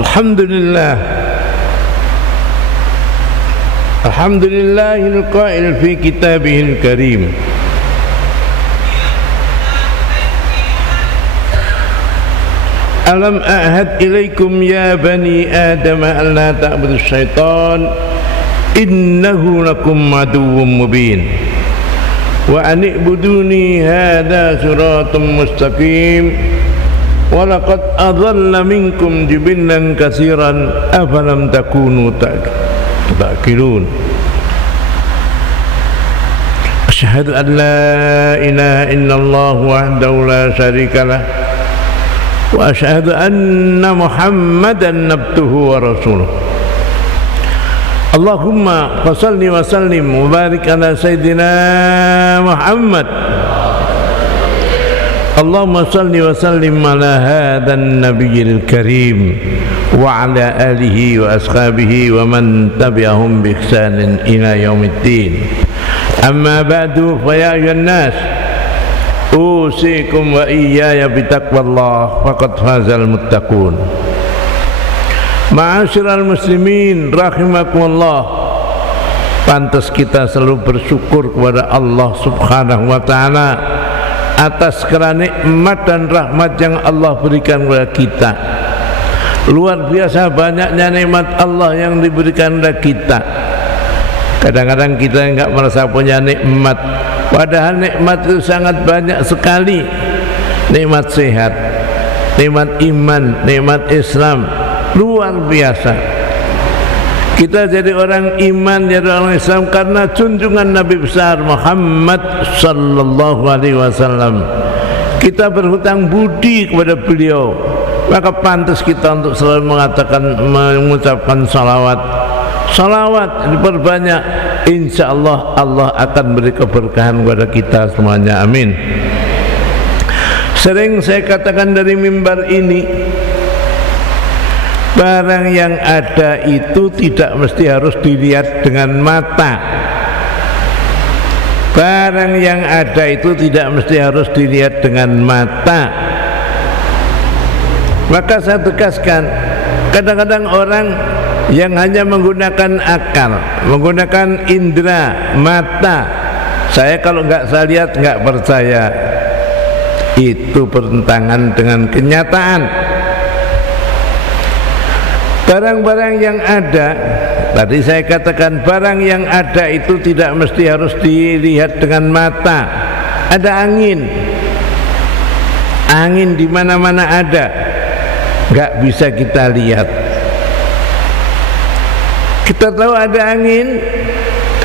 Alhamdulillah. Alhamdulillahil qail fi kitabihil karim. Alam a'had ilaikum ya bani Adam an la ta'budu syaitan innahu lakum aduwwum mubin wa an i'buduni hadha siratun mustaqim wa laqad adalla minkum jibillan katsiran afalam takunu ta'qilun. Asyhadu an la ilaha illallah wahdahu la syarika lah wa asyhadu anna Muhammadan abduhu wa rasuluh. Allahumma salli wa sallim wa barik ala sayyidina Muhammad. Allahumma salli wa sallim ala hadan nabiyil karim wa ala alihi wa ashabihi wa man tabi'ahum bi ihsanin ila yaumiddin. Amma ba'du, fa ya ayyuhan nas usikum wa iyaya bitaqwallah faqad fazal muttaqun. Ma'asyiral muslimin rahimakumullah, pantas kita selalu bersyukur kepada Allah Subhanahu wa taala atas segala nikmat dan rahmat yang Allah berikan kepada kita. Luar biasa banyaknya nikmat Allah yang diberikan kepada kita. Kadang-kadang kita enggak merasa punya nikmat, padahal nikmat itu sangat banyak sekali. Nikmat sehat, nikmat iman, nikmat Islam, luar biasa. Kita jadi orang iman, jadi orang Islam karena junjungan Nabi besar Muhammad sallallahu alaihi wasallam. Kita berhutang budi kepada beliau, maka pantas kita untuk selalu mengucapkan salawat. Salawat diperbanyak, insya Allah Allah akan beri keberkahan kepada kita semuanya, amin. Sering saya katakan dari mimbar ini, barang yang ada itu tidak mesti harus dilihat dengan mata. Barang yang ada itu tidak mesti harus dilihat dengan mata. Maka saya tegaskan, kadang-kadang orang yang hanya menggunakan akal, menggunakan indera mata, saya kalau nggak saya lihat nggak percaya, itu bertentangan dengan kenyataan. Barang-barang yang ada, tadi saya katakan barang yang ada itu tidak mesti harus dilihat dengan mata. Ada angin, angin di mana-mana ada, nggak bisa kita lihat. Kita tahu ada angin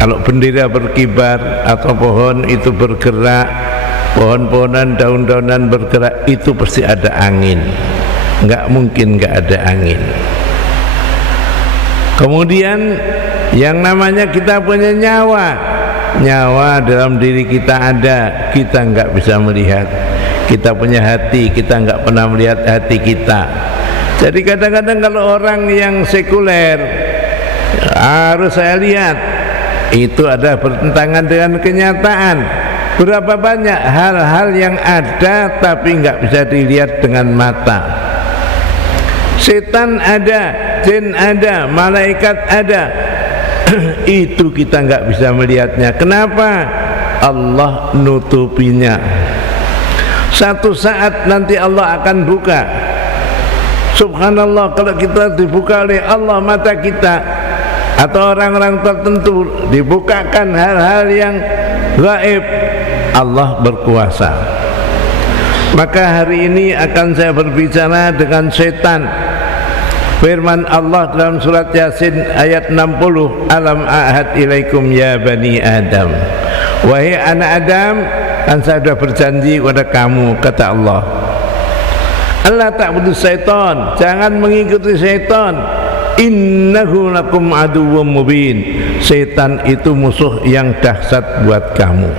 kalau bendera berkibar atau pohon itu bergerak, pohon-pohonan, daun-daunan bergerak, itu pasti ada angin. Nggak mungkin nggak ada angin. Kemudian yang namanya kita punya nyawa, nyawa dalam diri kita ada, kita nggak bisa melihat. Kita punya hati, kita nggak pernah melihat hati kita. Jadi kadang-kadang kalau orang yang sekuler harus saya lihat, itu ada bertentangan dengan kenyataan. Berapa banyak hal-hal yang ada tapi nggak bisa dilihat dengan mata. Setan ada, jin ada, malaikat ada, itu kita nggak bisa melihatnya. Kenapa? Allah nutupinya. Satu saat nanti Allah akan buka. Subhanallah, kalau kita dibuka oleh Allah mata kita, atau orang-orang tertentu dibukakan hal-hal yang gaib, Allah berkuasa. Maka hari ini akan saya berbicara dengan setan. Firman Allah dalam surat Yasin ayat 60, Alam a'had ilaikum ya bani Adam, wahai anak Adam, kan saya sudah berjanji kepada kamu, kata Allah, Allah ta'budu syaitan, jangan mengikuti syaitan, innahu lakum aduwwum mubin, setan itu musuh yang dahsyat buat kamu.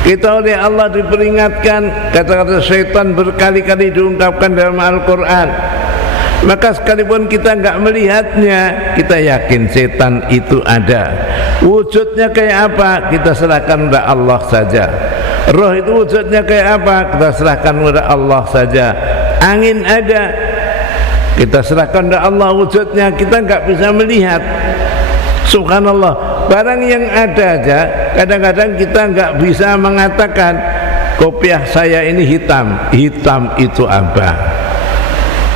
Kita oleh Allah diperingatkan, kata-kata setan berkali-kali diungkapkan dalam Al-Quran. Maka sekalipun kita nggak melihatnya, kita yakin setan itu ada. Wujudnya kayak apa? Kita serahkan kepada Allah saja. Roh itu wujudnya kayak apa? Kita serahkan kepada Allah saja. Angin ada, Kita serahkan kepada Allah wujudnya, kita enggak bisa melihat. Subhanallah, barang yang ada aja kadang-kadang kita enggak bisa mengatakan kopiah saya ini hitam, hitam itu apa?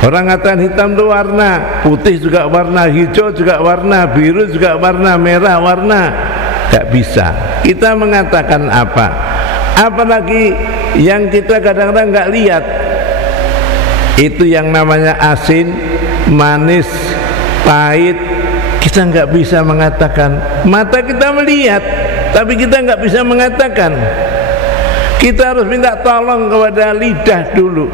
Orang ngatakan hitam itu warna, putih juga warna, hijau juga warna, biru juga warna, merah warna. Enggak bisa. Kita mengatakan apa? Apalagi yang kita kadang-kadang enggak lihat. Itu yang namanya asin, manis, pahit, kita nggak bisa mengatakan. Mata kita melihat, tapi kita nggak bisa mengatakan. Kita harus minta tolong kepada lidah dulu.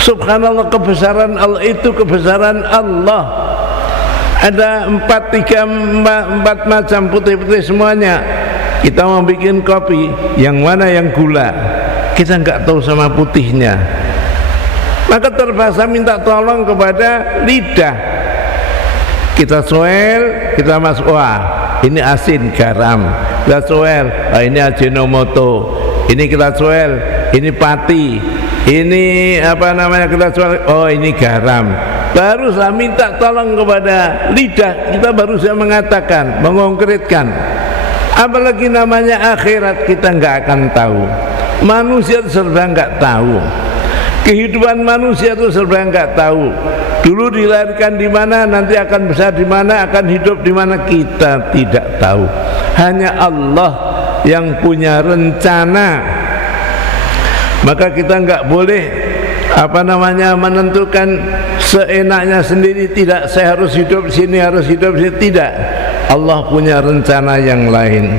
Subhanallah, kebesaran Allah itu kebesaran Allah. Ada empat macam putih-putih semuanya. Kita mau bikin kopi, yang mana yang gula, kita nggak tahu sama putihnya. Maka terpaksa minta tolong kepada lidah. Kita soel, kita masuk, wah ini asin, garam. Kita soel, wah ini ajinomoto. Ini kita soel, ini pati. Ini apa namanya, kita soel, oh ini garam. Baru saya minta tolong kepada lidah, kita baru saya mengatakan, mengkonkretkan. Apalagi namanya akhirat, kita nggak akan tahu. Manusia serba nggak tahu. Kehidupan manusia itu serba enggak tahu. Dulu dilahirkan di mana, nanti akan besar di mana, akan hidup di mana, kita tidak tahu. Hanya Allah yang punya rencana. Maka kita enggak boleh menentukan seenaknya sendiri. Tidak, saya harus hidup sini, harus hidup sini. Tidak. Allah punya rencana yang lain.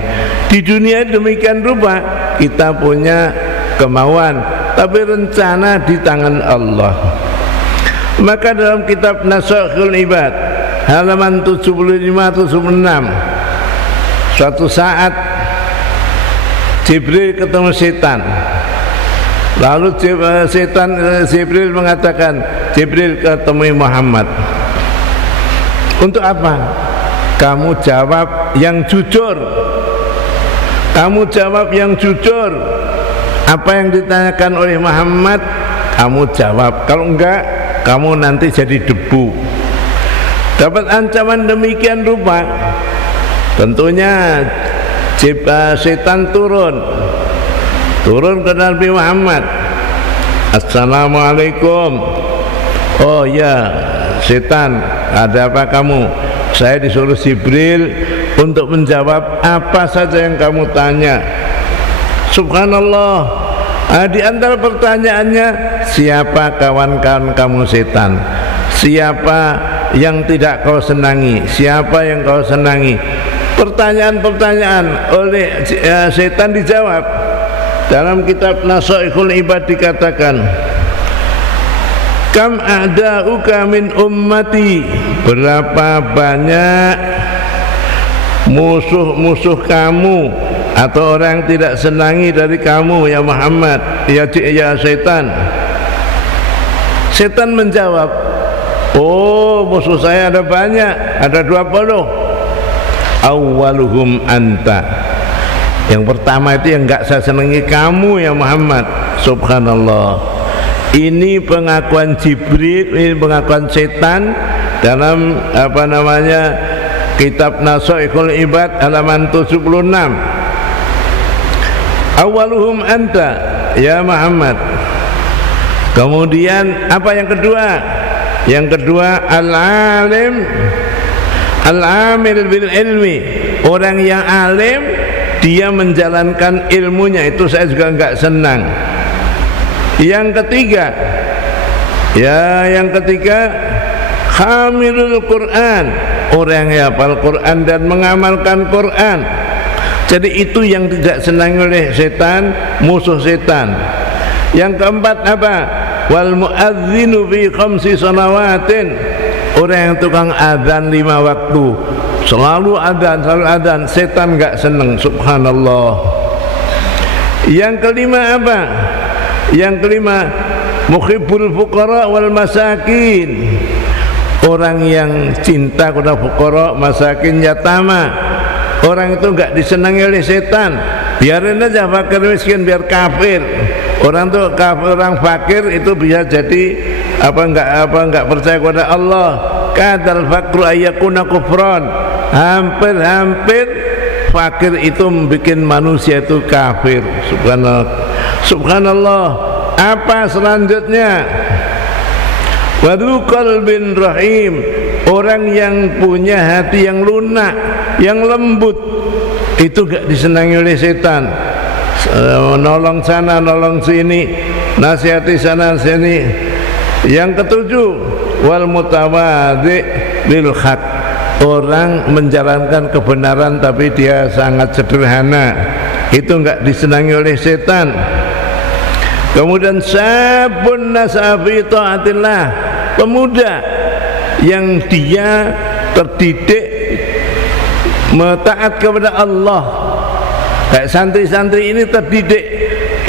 Di dunia demikian rupa, kita punya kemauan, tapi rencana di tangan Allah. Maka dalam kitab Nasakhul Ibad halaman 75-76, suatu saat Jibril ketemu setan. Lalu Jibril mengatakan, Jibril ketemu Muhammad. Untuk apa? Kamu jawab yang jujur. Kamu jawab yang jujur. Apa yang ditanyakan oleh Muhammad, kamu jawab. Kalau enggak, kamu nanti jadi debu. Dapat ancaman demikian rupa, tentunya setan turun ke Nabi Muhammad. Assalamualaikum. Oh ya, setan, ada apa kamu? Saya disuruh Jibril untuk menjawab apa saja yang kamu tanya. Subhanallah. Di antara pertanyaannya, siapa kawan-kawan kamu setan? Siapa yang tidak kau senangi? Siapa yang kau senangi? Pertanyaan-pertanyaan oleh setan dijawab. Dalam kitab Nasakhul Ibad dikatakan, kam a'da'uka min ummati, berapa banyak musuh-musuh kamu atau orang tidak senangi dari kamu ya Muhammad, ya setan. Setan menjawab, oh musuh saya ada banyak, ada 20. Awwaluhum anta, yang pertama itu yang enggak saya senangi kamu ya Muhammad. Subhanallah, ini pengakuan Jibril, ini pengakuan setan dalam kitab Nasakhul Ibad halaman 76. Awaluhum anta ya Muhammad. Kemudian apa yang kedua? Yang kedua, al-alim, al-amil bil ilmi, orang yang alim, dia menjalankan ilmunya, itu saya juga enggak senang. Yang ketiga, hamilul Quran, orang yang hafal Quran dan mengamalkan Quran. Jadi itu yang tidak senang oleh setan, musuh setan. Yang keempat apa? Wal muadzinu fi khamsi salawatin, orang yang tukang adzan 5 waktu, selalu adzan, setan enggak senang. Subhanallah. Yang kelima apa? Yang kelima, muhibbul fuqara wal masakin, orang yang cinta kepada fuqara, masakin, yatama. Orang itu enggak disenangi oleh setan. Biarin aja fakir miskin, biar kafir. Orang tuh kafir, orang fakir itu bisa jadi enggak percaya kepada Allah. Kadal fakru ayyakuna kufran. Hampir fakir itu membuat manusia itu kafir. Subhanallah. Apa selanjutnya? Wadhu qalbin rahim. Orang yang punya hati yang lunak, yang lembut, itu gak disenangi oleh setan. Nolong sana, nolong sini, nasihati sana sini. Yang ketujuh, wal mutawadhi bil haq. Orang menjalankan kebenaran tapi dia sangat sederhana, itu enggak disenangi oleh setan. Kemudian sabun nasafi taatillah, pemuda yang dia terdidik mentaat kepada Allah. Kayak santri-santri ini terdidik,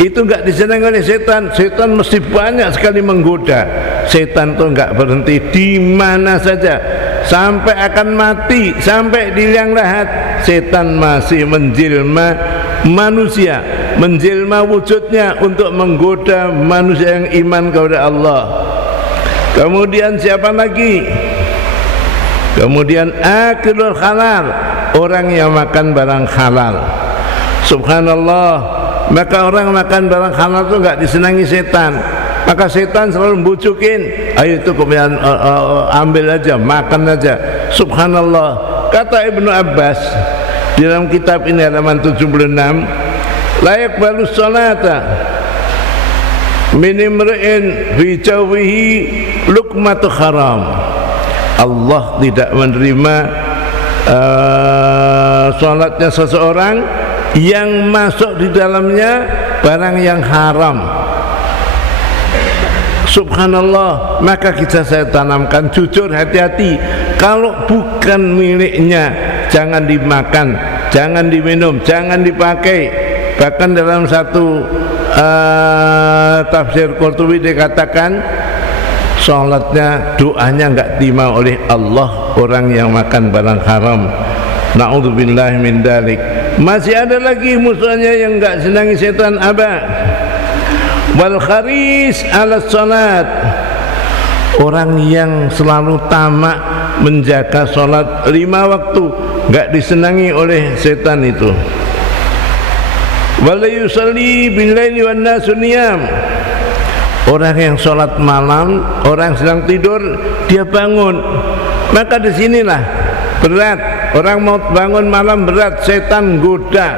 itu enggak disenangi oleh setan. Setan mesti banyak sekali menggoda. Setan itu enggak berhenti di mana saja, sampai akan mati, sampai di liang lahat, setan masih menjelma manusia, menjelma wujudnya untuk menggoda manusia yang iman kepada Allah. Kemudian siapa lagi? Kemudian akilul halal, orang yang makan barang halal. Subhanallah. Maka orang makan barang halal itu enggak disenangi setan. Maka setan selalu membujukin, ayo itu kemudian ambil aja, makan aja. Subhanallah. Kata Ibnu Abbas dalam kitab ini halaman 76, layak balus salata min imri'in fi jawfihi luqmatu haram. Allah tidak menerima salatnya seseorang yang masuk di dalamnya barang yang haram. Subhanallah. Maka saya tanamkan jujur, hati-hati. Kalau bukan miliknya jangan dimakan, jangan diminum, jangan dipakai. Bahkan dalam satu tafsir Qurtubi dikatakan salatnya, doanya enggak terima oleh Allah orang yang makan barang haram. Na'udzubillahi min dalik. Masih ada lagi musuhnya yang enggak senangi setan, wal kharis ala salat, orang yang selalu tamak menjaga salat 5 waktu, enggak disenangi oleh setan itu. Wala yusalli bil laili wan nasu niyam, orang yang salat malam, orang sedang tidur dia bangun. Maka disinilah berat, orang mau bangun malam berat, setan goda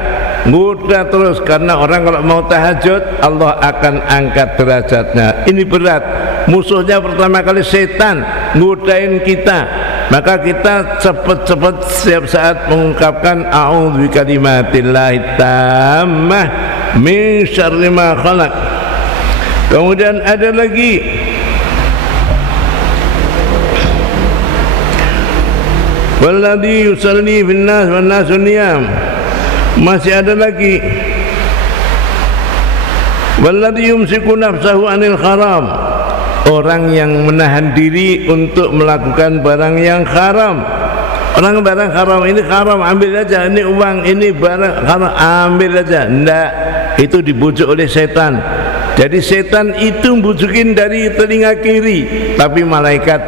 terus. Karena orang kalau mau tahajud Allah akan angkat derajatnya. Ini berat. Musuhnya pertama kali setan ngodain kita. Maka kita cepat-cepat setiap saat mengungkapkan a'udzu bikalimatillahi tammah min syarri ma khalaq. Kemudian ada lagi walladzi yusalli bin nas wan nasu niyam. Masih ada lagi walladzi yumsiku nafsahu anil haram, orang yang menahan diri untuk melakukan barang yang haram. Orang barang haram, ini haram ambil aja, ini uang, ini barang haram ambil aja. Enggak, itu dibujuk oleh setan. Jadi setan itu bujukin dari telinga kiri, tapi malaikat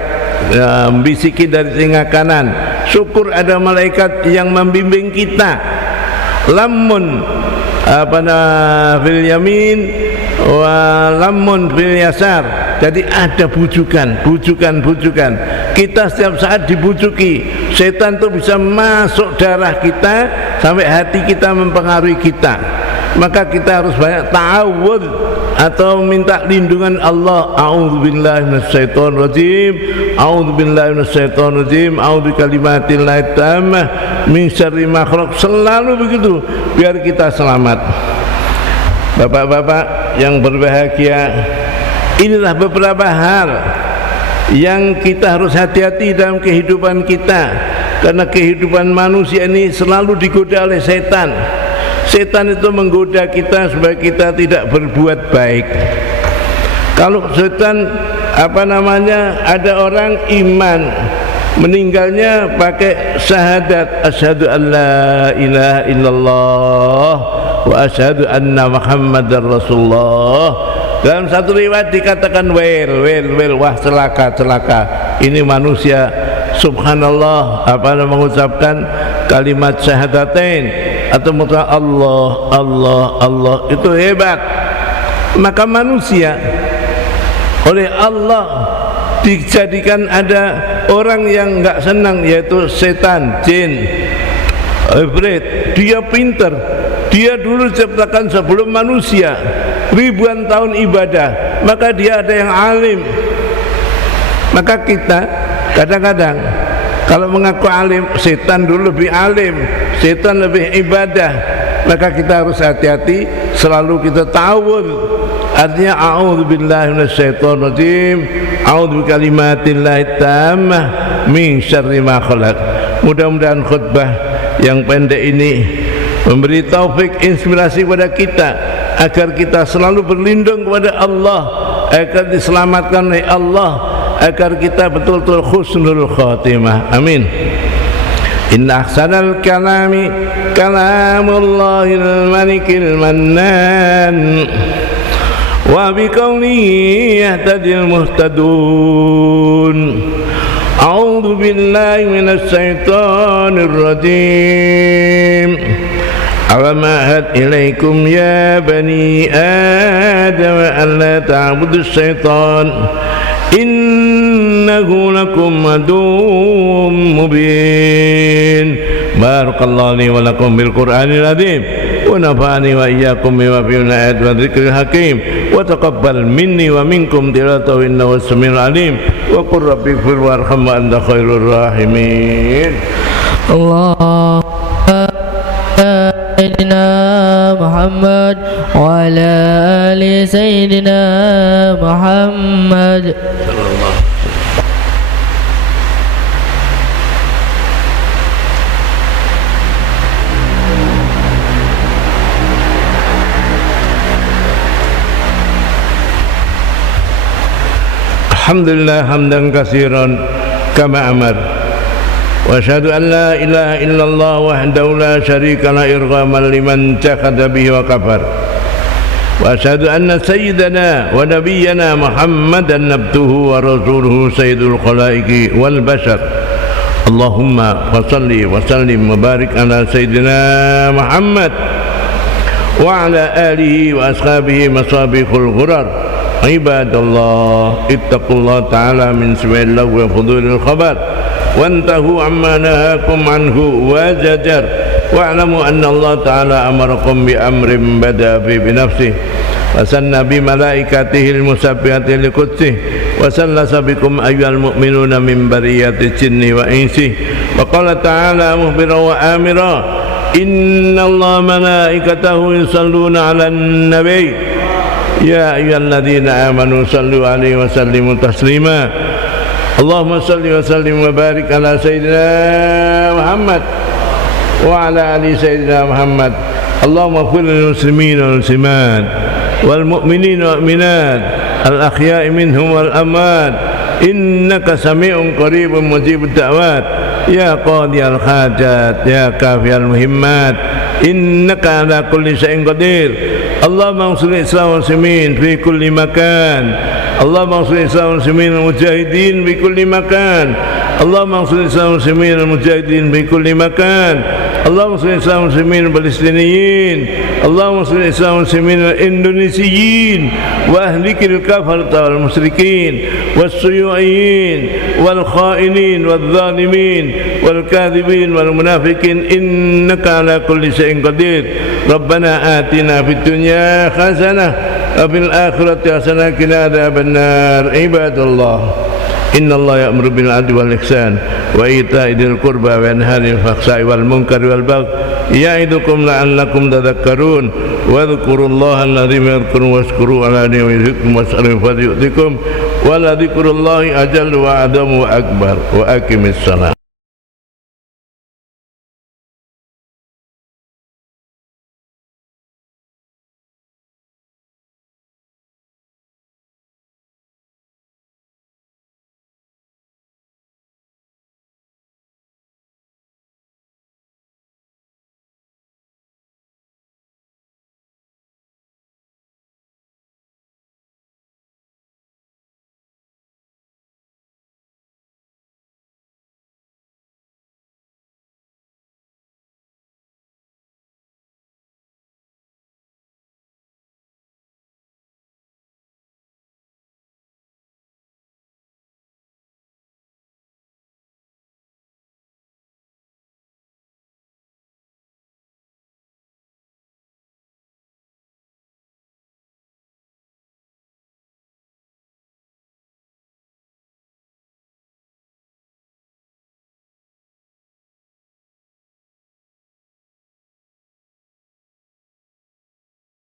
bisikin dari telinga kanan. Syukur ada malaikat yang membimbing kita. Lamun fil yamin wa lamun fil yasar. Jadi ada bujukan. Kita setiap saat dibujuki. Setan itu bisa masuk darah kita sampai hati kita mempengaruhi kita. Maka kita harus banyak ta'awudz atau minta lindungan Allah. A'udzubillahi minasyaitonir rajim. A'udzubillahi minasyaitonir rajim. A'udzu bikalimatillahi tammah min syarri ma khalaq. Selalu begitu biar kita selamat. Bapak-bapak yang berbahagia, inilah beberapa hal yang kita harus hati-hati dalam kehidupan kita. Karena kehidupan manusia ini selalu digoda oleh setan. Setan itu menggoda kita supaya kita tidak berbuat baik. Kalau setan ada orang iman meninggalnya pakai syahadat asyhadu an la ilaha illallah wa asyhadu anna Muhammadar Rasulullah. Dalam satu riwayat dikatakan wel, wah celaka. Ini manusia subhanallah mengucapkan kalimat syahadatain atau mutlak Allah itu hebat. Maka manusia oleh Allah dijadikan ada orang yang enggak senang, yaitu setan, jin, iblis. Dia pintar. Dia dulu diciptakan sebelum manusia, ribuan tahun ibadah, maka dia ada yang alim. Maka kita kadang-kadang kalau mengaku alim, setan dulu lebih alim, setan lebih ibadah. Maka kita harus hati-hati, selalu kita ta'awudz. Artinya a'udzubillahi minasyaitonir rajim, a'udzu bikalimatillahi tammah min syarri ma khalaq. Mudah-mudahan khutbah yang pendek ini memberi taufik, inspirasi kepada kita agar kita selalu berlindung kepada Allah, agar diselamatkan oleh Allah, agar kita betul-betul husnul khatimah. Amin. Inna ahsanal kalami kalamullahil malikil mannan wa biqawlihi yahtadil muhtadun. A'udzu billahi minasy syaithanir rajim. Alam ahad ilaikum ya bani Adam alla ta'budus syaitan innahu lakum aduwwum mubin. Barakallahu li wa lakum bil Qur'anil azim wa nafa'ani wa iyyakum bima fihi min ayati wa dzikril hakim wa taqabbal minni wa minkum tilawatahu innahu as-sami'ul alim wa qur rabbighfir warham wa anta khairur rahimin. Allah Sayyidina Muhammad wa ala ali Sayyidina Muhammad. Alhamdulillah hamdan katsiran kama amar. Wa asyhadu an la ilaha illallah wahdahu la syarika la irghaman liman jahada bihi wa kafar. Wa asyhadu anna sayyidana wa nabiyyana Muhammadan abduhu wa rasuluhu sayyidul khalaiqi wal bashar. Allahumma salli wa sallim wa barik ala sayyidina Muhammad wa ala alihi wa ashabihi masabiqul ghurar. Ibadallah ittaqullah ta'ala min su'illah wa fudulil khabar wantahu amma nahakum anhu wa zajar wa'lamu anna Allah ta'ala amarakum bi amrin bada fi binafsih wa sanna bi malaikatihil musabbihati li qudsih wa sallasa bikum ayyuhal mu'minuna min bariyati jinni wa insi wa qala ta'ala muhbira wa amira inna Allah malaikatahu yusalluna 'alan nabiy ya ayyuhalladzina amanu sallu 'alaihi wa sallimu taslima. Allahumma salli wa sallim wa barik ala sayyidina Muhammad wa ala ali sayyidina Muhammad. Allahumma ighfir lil muslimin wal muslimat wal mu'minin wal mu'minat al ahya'i minhum wal amwat innaka sami'un qaribun mujibud da'wat ya qadiyal hajat ya kafiyal muhimmat innaka ala kulli syai'in qadir. Allahumma ansuril Islam wal muslimin fi kulli makan. Allahumma ansuril Islam wal muslimin wal mujahidin fi kulli makan. Allahumma ansuril Islam wal muslimin wal mujahidin fi kulli makan. Allahumma ansuril Islam wal muslimin wal palestiniyin. Allahumma ansuril Islam wal muslimin wal indonesiyin wa ahlikil kafarata wal musyrikin was suyu'in wal khainin wal zalimin wal kadhibin wal munafiqin innaka ala kulli syai'in qadir. Rabbana atina fid dunya hasanah wa fil akhirati hasanah wa qina adzabannar. Ibadallah innallaha ya'muru bil 'adli wal ihsan wa ita'i dzil qurba wa yanha 'anil fahsya'i wal munkari wal baghi ya'idukum la'allakum tadhakkarun wa dhkurullaha alladzi yadhkurukum washkuru 'ala ni'matihi was'alu fa yu'tikum wa la dhikrullahi ajallu wa adamu wa akbar wa aqimis salat.